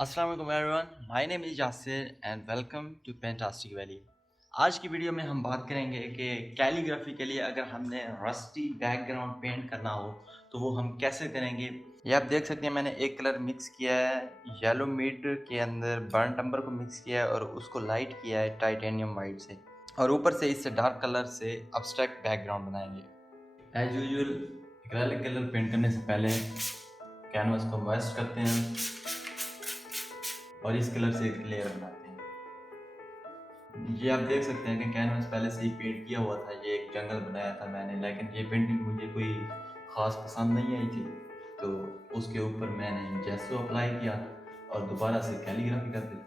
अस्सलाम वालेकुम everyone, my name is Yasir and welcome to Pentastic Valley. आज की वीडियो में हम बात करेंगे कि कैलीग्राफी के लिए अगर हमने रस्टी बैकग्राउंड पेंट करना हो तो वो हम कैसे करेंगे। ये आप देख सकते हैं, मैंने एक कलर मिक्स किया है, येलो मिड के अंदर बर्न अम्बर को मिक्स किया है और उसको लाइट किया है टाइटेनियम वाइट से, और ऊपर से इससे डार्क कलर से अब्स्ट्रैक्ट बैकग्राउंड बनाएंगे। As usual acrylic colour paint करने से पहले कैनवस को मॉइस्ट करते हैं और इस कलर से एक लेयर बनाते हैं। ये आप देख सकते हैं कि कैनवस पहले से ही पेंट किया हुआ था, ये एक जंगल बनाया था मैंने, लेकिन ये पेंटिंग मुझे कोई ख़ास पसंद नहीं आई थी, तो उसके ऊपर मैंने जेसो अप्लाई किया और दोबारा से कैलीग्राफी कर दी।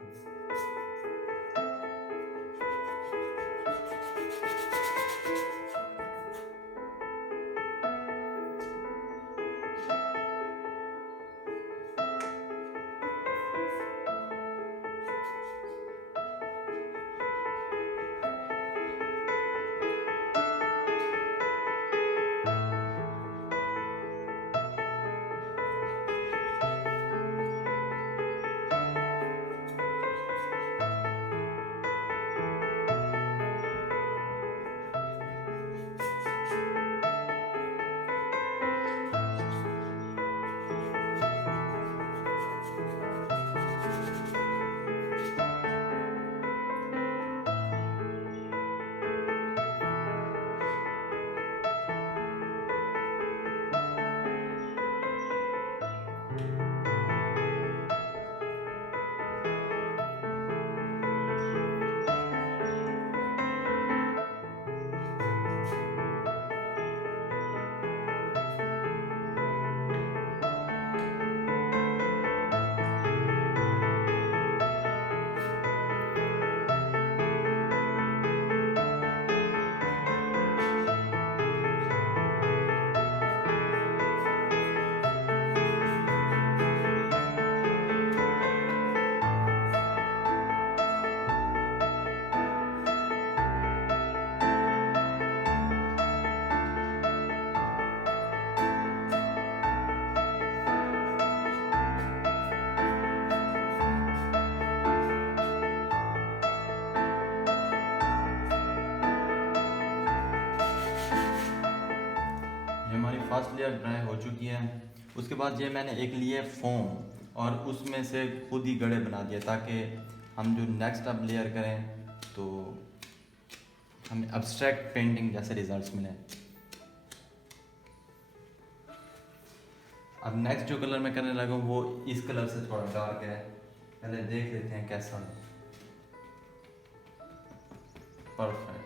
ये हमारी फर्स्ट लेयर ड्राई हो चुकी है। उसके बाद ये मैंने एक लिए फोम और उसमें से खुद ही गड़े बना दिए ताकि हम जो नेक्स्ट अब लेयर करें तो हमें अब्स्ट्रैक्ट पेंटिंग जैसे रिजल्ट्स मिलें। अब नेक्स्ट जो कलर मैं करने लगा हूँ वो इस कलर से थोड़ा डार्क है, पहले देख लेते हैं कैसा। परफेक्ट।